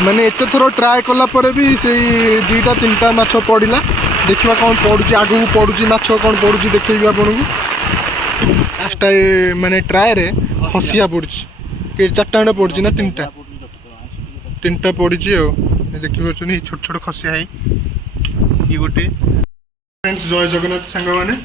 माने एत थर ट्राए कला भी से दुईटा तीन टा माछ पड़ा देखा कौन पड़ुची आगू पड़ुची माछ कौन पड़ुची देखी आपन को लास्ट माने ट्राए रे खसिया पड़ी चार्टा खंडे पड़ी ना तीन टा पड़ी देखिए छोट छोट खसिया है ये गोटे फ्रेंड्स जय जगन्नाथ सांग मैंने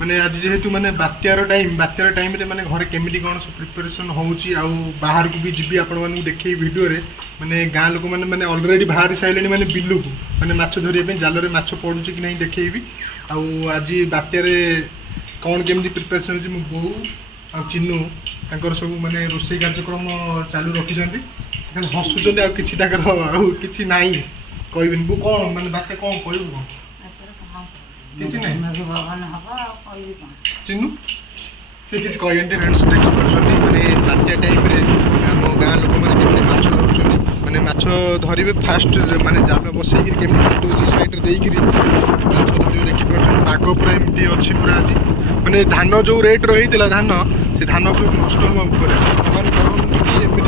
माने आज जेहेतु माने बात्यार टाइम रे माने घरे केमिति कौन सब प्रिपरेशन होउची आ बाहर को भी जीबी आपण माने देखै वीडियो रे माने गाँ लोक माने ऑलरेडी बाहर साइलेनी माने बिल्लू को माने माछ धरिया पे जाल रे माछ पडुची कि नहीं देखैबी आ आज बात्यार कौन केमिति प्रिपरेशन होची मो बो आ चिन्नू तांकर सब माने रोसई कार्यक्रम चालू रखिछंती हसुचंती आ किछि ताकर आ किछि नाही कहबिन बो कौन माने बाके कौन कहबो किसी नहीं चिन्नू से किसी कहते फ्रेंड्स देखिए मैंने बात्या टाइम रे आम गाँ लोक मैंने केमती माछ धरुचंदी माने माछ धरिबे फास्ट माने जाल बसैकि केमती काटुची साइड रे देइकि माछ धरिबे देखि परछन पाग पूरा एमती अछि पूरा माने धान जो रेट रहितला धान से धान को नष्ट होबा ऊपर भगवान करन कि एमती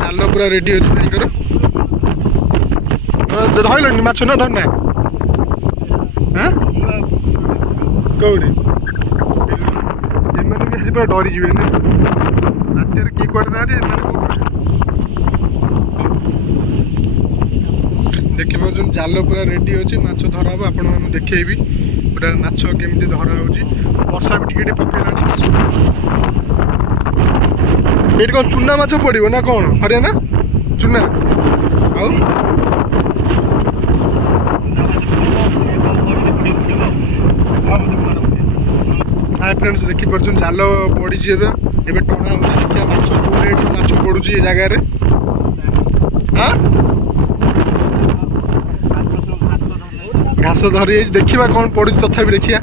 जाल पूरा रेडी अछि भाईकर धरल माछ ना धरना हाँ कौड़ी एम भी पूरा डरी जी रात किए कड़े ना देखिए जाल पूरा रेडी अच्छी माछ धरा हम आपण मैंने देखी पूरा माछ केमती धरा हो वर्षा भी टे पकेलानी ये कौन चूना माछ पड़ो ना कौन हरियाणा चूना आउ हाय फ्रेंड्स देखी परछन जाल पड़ी एबे टणा होची देखिया माछ को रेट माछ पडुची ए जगह रे हां घास धरी देखिबा कौन पडुची तथापि देखिया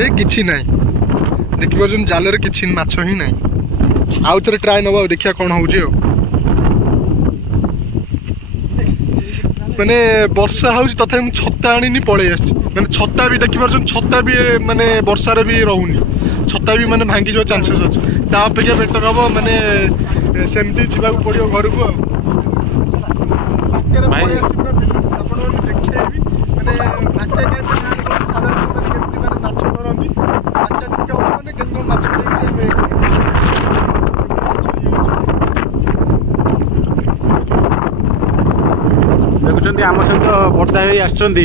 ए किछि नाही देखि परछन जाल रे किछि माछ ही नाही आउ थरे ट्राई नबा देखिया कौन होची माने वर्षा होची तथापि मु छत्ता आनी पळै आछि माने छत्ता भी देखि परछन छत्ता भी माने वर्षा रे भी रहउनी छत्ता भी माने भांगी जो चांसेस अछि ता अपेक्षा बेटर हबो माने सेमती जीवा को पड़ियो घर को बाके रे पळै आछि पूरा बिल्लू आपण देखैबी माने बाके टाइम रे साधारण माने केमती माने माछ धरंदी बाके टिके माने केतो माछ देखि हम देखुं आम सहित बर्दा हो आसुँच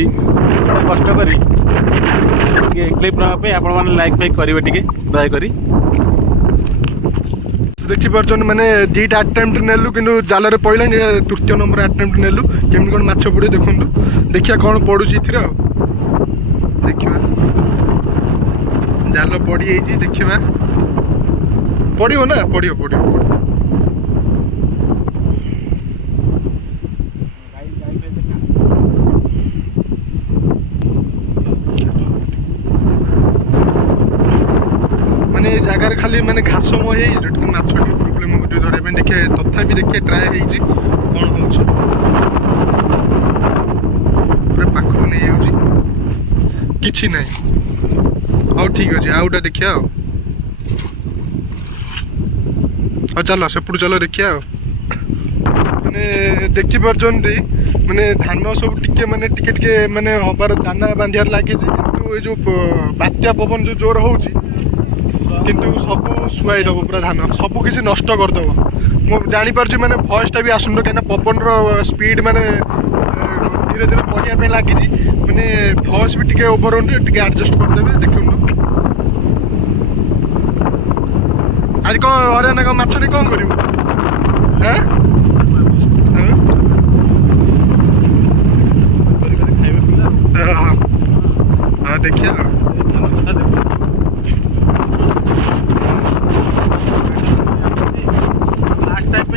कष्ट करी क्लिप नापे आपण मैंने लाइक फाइक करेंगे टे दयाकोरी देखी पार्छन माने दीटा अटेम्प्ट नेलु किंतु जाल रे पइला तृतीय नंबर अटेम्प्ट नेलु केमन कोन माछ पड़े देखंतु देखिया कौन पड़ुची इथिरे देखिबा जाल पड़ी एजी देखिबा पड़ियो ना पड़ियो जगार खाली माने घास मही माछ प्रोब्लेम गोटे धरने देखिए तथापि देखिए ट्राए होती कौन हो पूरा पाखक नहीं हो कि ना हाँ ठीक अच्छे आउटा देखिया चलो सेपटू चलो देखिया माने देखी पार्टी माने धान सब टिके माने हबार दाना बांधियार लगे किंतु ये जो बात्या पवन जो जोर हो किंतु सब शुआई दब पूरा धान सब किसी नष्ट करदेव मु जापारे मैंने भयसटा भी आसन कहीं पवन स्पीड माने धीरे धीरे बढ़िया लगी मैंने भयस भी टे ओवर टे आडजस्ट करदे देखु आज कौन हरियाणा का माछ नहीं कौन कर देखिए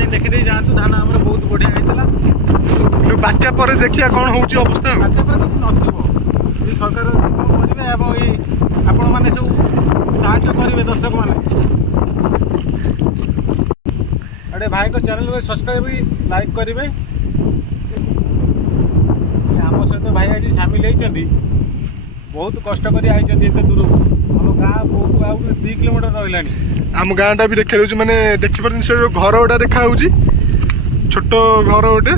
देखी जातु धान आम बहुत बढ़िया होता बात्या पर देखिए कौन होची अवस्था बात्या पर किसी नथिबो सरकार करेंगे आपण मैंने सब साहाय्य करेंगे दर्शक मैंने अरे भाई को चैनल को सब्सक्राइब भी लाइक करेंगे आम सहित भाई आज सामिल होती ବହୁତ କଷ୍ଟ କରି ଆଇଛନ୍ତି ଏତେ ଦୂରକୁ। ଆମ ଗାଁ ବହୁତ ଆଉ 2 କିଲୋମିଟର ରହିଲାଣି। ଆମ ଗାଁଟା ବି ଦେଖା ଯାଉଛି, ମାନେ ଦେଖିପାରୁଛନ୍ତି ସେ ଯୋଉ ଘର ଗୁଡ଼ା ଦେଖା ହେଉଛି, ଛୋଟ ଘର ଗୋଟେ।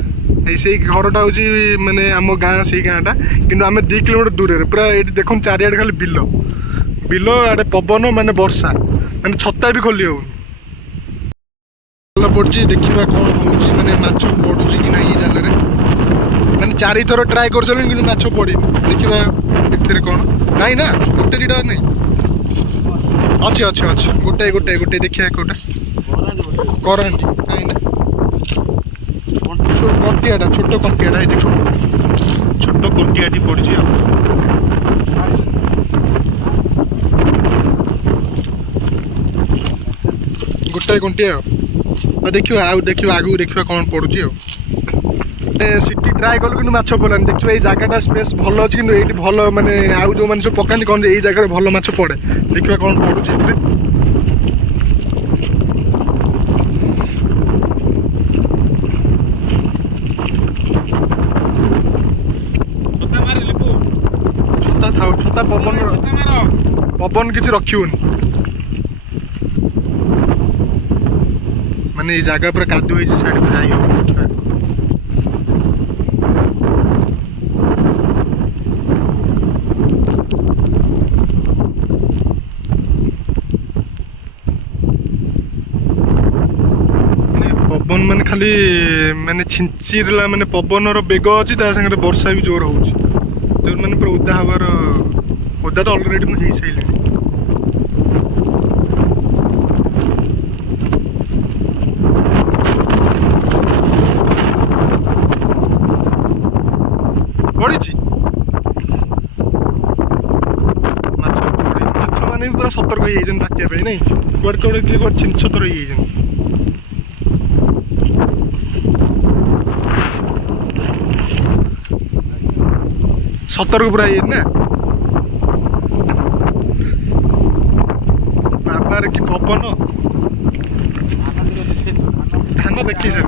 ସେଇ ଘରଟା ହେଉଛି ମାନେ ଆମ ଗାଁ, ସେଇ ଗାଁଟା। କିନ୍ତୁ ଆମେ 2 କିଲୋମିଟର ଦୂରରେ ପୁରା। ଏଇଠି ଦେଖନ୍ତୁ ଚାରିଆଡ଼େ ଖାଲି ବିଲ ବିଲ, ଆଡ଼େ ପବନ, ମାନେ ବର୍ଷା, ମାନେ ଛତା ବି ଖୋଲି ହେଉନି। ଜାଲ ପଡ଼ିଛି, ଦେଖିବା କ'ଣ ହେଉଛି, ମାନେ ମାଛ ପଡ଼ୁଛି କି ନାହିଁ ଏ ଜାଲରେ। ମାନେ 4 ଥର ଟ୍ରାଏ କରିସାରିଲେଣି କିନ୍ତୁ ମାଛ ପଡ଼ିନି। ଦେଖିବା ଏଥିରେ କ'ଣ। ନାଇଁ ନା, ଗୋଟେ ଦୁଇଟା ନାହିଁ, ଅଛି ଅଛି ଅଛି, ଗୋଟାଏ ଗୋଟାଏ ଗୋଟାଏ। ଦେଖିବା କୋଉଟା କରାଣ୍ଡି, କାହିଁ ନା କଣ୍ଟିଆଟା, ଛୋଟ କଣ୍ଟିଆଟା। ଏଇ ଦେଖ, ଛୋଟ କଣ୍ଟିଆଟି ପଡ଼ିଛି ଆଉ। ଗୋଟାଏ କଣ୍ଟିଆ ଆଉ ଦେଖିବା, ଆଉ ଦେଖିବା ଆଗକୁ, ଦେଖିବା କ'ଣ ପଡ଼ୁଛି ଆଉ। ସିଟି ଟ୍ରାଏ କଲୁ କିନ୍ତୁ ମାଛ ପଡ଼ିଲାନି। ଦେଖିବା ଏଇ ଜାଗାଟା ସ୍ପେସ୍ ଭଲ ଅଛି, କିନ୍ତୁ ଏଇଠି ଭଲ, ମାନେ ଆଉ ଯେଉଁମାନେ ସବୁ ପକାନ୍ତି କ'ଣ ଏଇ ଜାଗାରେ ଭଲ ମାଛ ପଡ଼େ। ଦେଖିବା କ'ଣ ପଡ଼ୁଛି ଏଥିରେ। ଛତା ଥାଉ, ଛତା ପବନ କିଛି ରଖିବୁନି। ମାନେ ଏଇ ଜାଗା ପୁରା କାଦୁଅ ହେଇଛି, ଛାଡ଼ିକି ଯାଇ ହବନି। ଦେଖିବା ପବନ ମାନେ ଖାଲି ମାନେ ଛିଞ୍ଚିଲା, ମାନେ ପବନର ବେଗ ଅଛି, ତା ସାଙ୍ଗରେ ବର୍ଷା ବି ଜୋର ହେଉଛି। ମାନେ ପୁରା ଓଦା ହବାର, ଓଦା ତ ଅଲରେଡି ମୁଁ ହେଇସାରିଲିଣି। ପଡ଼ିଛି ମାଛ, ମାଛ ମାନେ ବି ପୁରା ସତର୍କ ହେଇଯାଇଛନ୍ତି ଡାକିବା ପାଇଁ, ନାଇଁ? କୁଆଡ଼େ କୁଆଡ଼େ କିଏ କୁଆଡ଼େ ଛତର ହେଇଯାଇଛନ୍ତି। ସତର୍କ ପୁରା ହେଇଯାଇଛି ନା। ବାବାରେ କି ପବନ, ଧାନ ଦେଖି ସାର।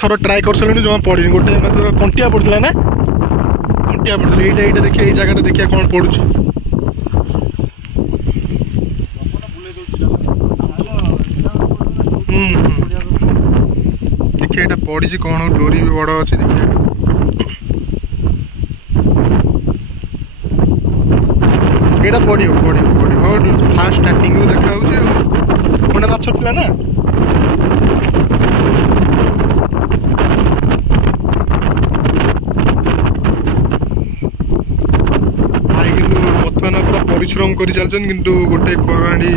ଥର ଟ୍ରାଏ କରିସାରିଲଣି, ଜମା ପଡ଼ିନି। ଗୋଟେ ମାତ୍ର କଣ୍ଟିଆ ପଡ଼ିଥିଲା ନା, କଣ୍ଟିଆ ପଡ଼ିଥିଲା। ଏଇଟା ଦେଖିବା, ଏଇ ଜାଗାଟା ଦେଖିବା କ'ଣ ପଡ଼ୁଛି। ଦେଖିବା ଏଇଟା ପଡ଼ିଛି କ'ଣ, ଡୋରି ବି ବଡ଼ ଅଛି। ଦେଖିବା ଏଇଟା ପଡ଼ିବ ପଡ଼ିବ ପଡ଼ିବ। ଫାଷ୍ଟ ଷ୍ଟାର୍ଟିଂରୁ ଦେଖା ହେଉଛି ଆଉ। ଖଣ୍ଡେ ମାଛ ଥିଲା ନା। ଭାଇ କିନ୍ତୁ ବର୍ତ୍ତମାନ ପୁରା ପରିଶ୍ରମ କରି ଚାଲିଛନ୍ତି, କିନ୍ତୁ ଗୋଟେ କରାଣ୍ଡି,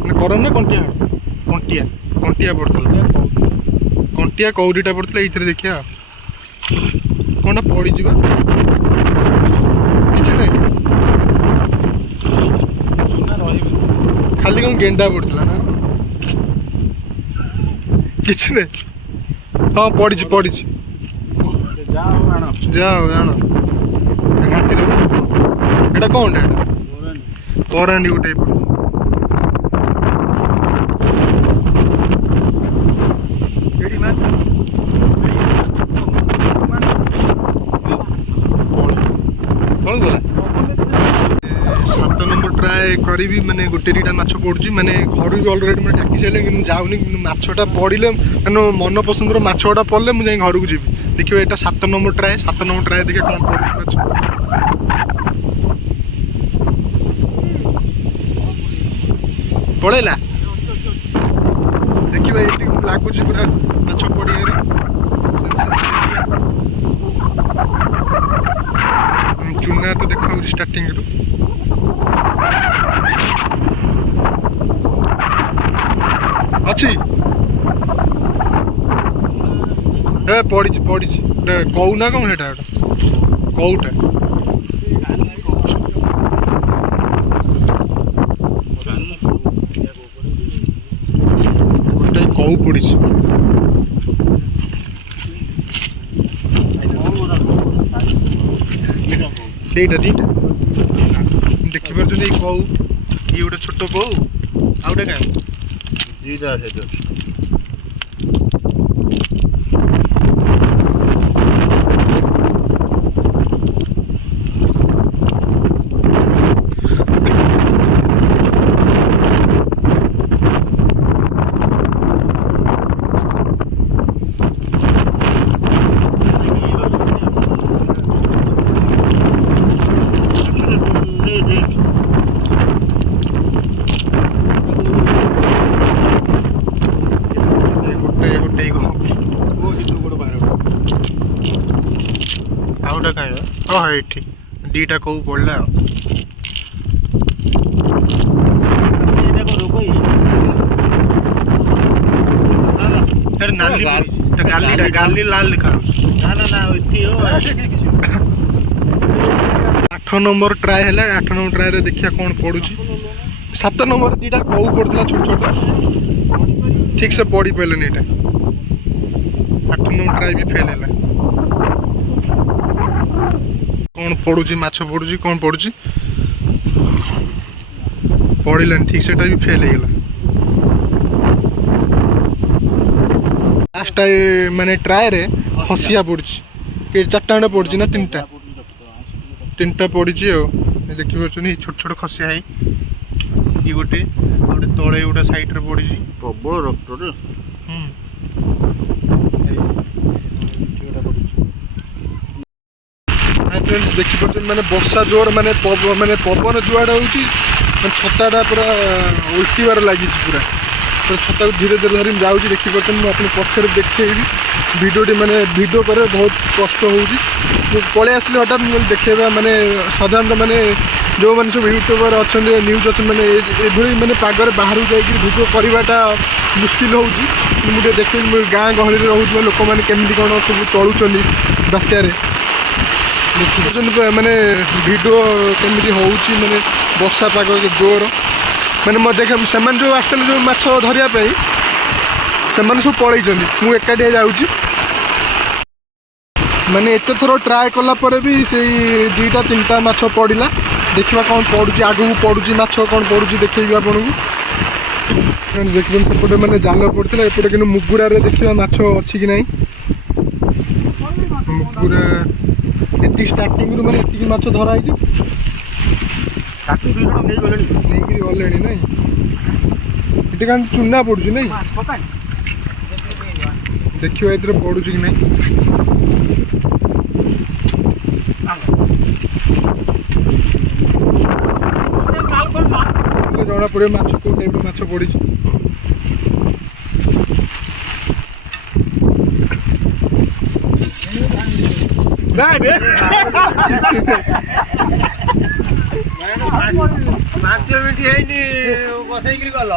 ମାନେ କରନ୍ତି ନା କଣ୍ଟିଆ, କଣ୍ଟିଆ କଣ୍ଟିଆ ପଡ଼ିଥିଲା। କଣ୍ଟିଆ କଉଡ଼ିଟା ପଡ଼ିଥିଲା। ଏଇଥିରେ ଦେଖିବା କ'ଣଟା ପଡ଼ିଯିବା। କିଛି ନାହିଁ, ଖାଲି କ'ଣ ଗେଣ୍ଡା ପଡ଼ିଥିଲା ନା, କିଛି ନାହିଁ। ହଁ ପଡ଼ିଛି ପଡ଼ିଛି, ଯାଅ ଆଣ ଘାଣ୍ଟି ଦେବ। ଏଇଟା କ'ଣଟା, ଏଇଟା କରାଣ୍ଡି ଗୋଟେ ପଡ଼ିଛି। ट्राए करी माने गोटे दुटा माछ पड़ुची माने घर भी अलरेडी मैं डाकी सारे कि जाऊनी कि माछटा पड़े मैंने मन पसंदर माछटा पड़े मुझे घर को जी देखिए यहाँ 7 नंबर ट्राए 7 नंबर ट्राए देखिए कौन पड़े माछ पड़ेगा देखिए ये लगुच पूरा माछ पड़े चुना तो देखा स्टार्टिंग रू अच्छी ए पड़ी पड़ी कौ ना कौन है कौटा गोटे कौ पड़ी दीटा दीटा देखिपार कौ ये गोटे छोट कौ आउटे क्या दीटा ଏଠି ଦୁଇଟା କୋଉ ପଡ଼ିଲା ଆଉ ଗାଲି ଲାଲ ଲେଖା ଆଠ ନମ୍ବର ଟ୍ରାଏ ହେଲା। 8 ନମ୍ବର ଟ୍ରାଏରେ ଦେଖିବା କ'ଣ ପଡ଼ୁଛି। 7 ନମ୍ବର ଦୁଇଟା କୋଉ ପଡ଼ୁଥିଲା ଛୋଟ ଛୋଟ ଠିକ୍ ସେ ପଡ଼ି ପାରିଲାନି ଏଇଟା। 8 ନମ୍ବର ଟ୍ରାଏ ବି ଫେଲ୍ ହେଲା। କ'ଣ ପଡ଼ୁଛି ମାଛ ପଡ଼ୁଛି କ'ଣ ପଡ଼ୁଛି ପଡ଼ିଲାନି ଠିକ୍ ସେଟା ବି ଫେଲ୍ ହେଇଗଲା। ଲାଷ୍ଟ ମାନେ ଟ୍ରାଏରେ ଖସିଆ ପଡ଼ୁଛି। 4ଟା ଖଣ୍ଡେ ପଡ଼ୁଛି ନା 3ଟା ପଡ଼ିଛି ଆଉ ଦେଖିପାରୁଛନ୍ତି ଛୋଟ ଛୋଟ ଖସିଆ ହେଇ ଇ ଗୋଟେ ତଳେ ଗୋଟେ ସାଇଡ଼ରେ ପଡ଼ିଛି ପ୍ରବଳ ରକ୍ତରେ। ଦେଖିପାରୁଛନ୍ତି ମାନେ ବର୍ଷା ଜୋର ମାନେ ପବନ ଯୁଆଡ଼େ ହେଉଛି ମାନେ ଛତାଟା ପୁରା ଓଲଟିବାର ଲାଗିଛି ପୁରା। ଛତାକୁ ଧୀରେ ଧୀରେ ଧରି ଯାଉଛି ଦେଖିପାରୁଛନ୍ତି। ମୁଁ ଆପଣଙ୍କୁ ପଛରେ ଦେଖେଇବି ଭିଡ଼ିଓଟି ମାନେ ଭିଡ଼ିଓ କରିବା ବହୁତ କଷ୍ଟ ହେଉଛି। ମୁଁ ପଳେଇ ଆସିଲି ହଠାତ୍ ମୁଁ ଦେଖେଇବା ମାନେ ସାଧାରଣତଃ ମାନେ ଯେଉଁମାନେ ସବୁ ୟୁଟ୍ୟୁବର ଅଛନ୍ତି ନ୍ୟୁଜ୍ ଅଛନ୍ତି ମାନେ ଏଭଳି ମାନେ ପାଗରେ ବାହାରକୁ ଯାଇକି ଭିଡ଼ିଓ କରିବାଟା ମୁସ୍କିଲ ହେଉଛି। ମୁଁ ଟିକେ ଦେଖେଇବି ମୁଁ ଗାଁ ଗହଳିରେ ରହୁଥିବା ଲୋକମାନେ କେମିତି କ'ଣ ସବୁ ଚଳୁଛନ୍ତି ବାତ୍ୟାରେ ଦେଖିପାରୁଛନ୍ତି ମାନେ ଭିଡ଼ିଓ କେମିତି ହେଉଛି ମାନେ ବର୍ଷା ପାଗ ଜୋର ମାନେ ମୋ ଦେଖ ସେମାନେ ଯେଉଁ ଆସିଥିଲେ ଯେଉଁ ମାଛ ଧରିବା ପାଇଁ ସେମାନେ ସବୁ ପଳେଇଛନ୍ତି। ମୁଁ ଏକାଠିଆ ଯାଉଛି ମାନେ ଏତେ ଥର ଟ୍ରାଏ କଲା ପରେ ବି ସେଇ 2ଟା 3ଟା ମାଛ ପଡ଼ିଲା। ଦେଖିବା କ'ଣ ପଡ଼ୁଛି ଆଗକୁ ପଡ଼ୁଛି ମାଛ କ'ଣ ପଡ଼ୁଛି ଦେଖେଇବି ଆପଣଙ୍କୁ। ଦେଖୁଛନ୍ତି ସେପଟେ ମାନେ ଜାଲ ପଡ଼ିଥିଲା ଏପଟେ କିନ୍ତୁ ମୁଗୁରାରେ ଦେଖିବା ମାଛ ଅଛି କି ନାହିଁ। ମୁଗୁରା ଏତିକି ଷ୍ଟାର୍ଟିଂରୁ ମାନେ ଏତିକି ମାଛ ଧରା ହେଇଛି ନେଇକିରି ଗଲେଣି ନାଇଁ। ଏଠି କାରଣ ଚୁନା ପଡ଼ୁଛି ନାଇଁ ଦେଖିବା ଏଥିରେ ପଡ଼ୁଛି କି ନାହିଁ। ଜଣା ପଡ଼ିବ ମାଛ କୋଉ ଟାଇପ୍ର ମାଛ ପଡ଼ିଛି। ପାଞ୍ଚ ମିନିଟ୍ ହେଇନି ବସେଇକିରି ଗଲ।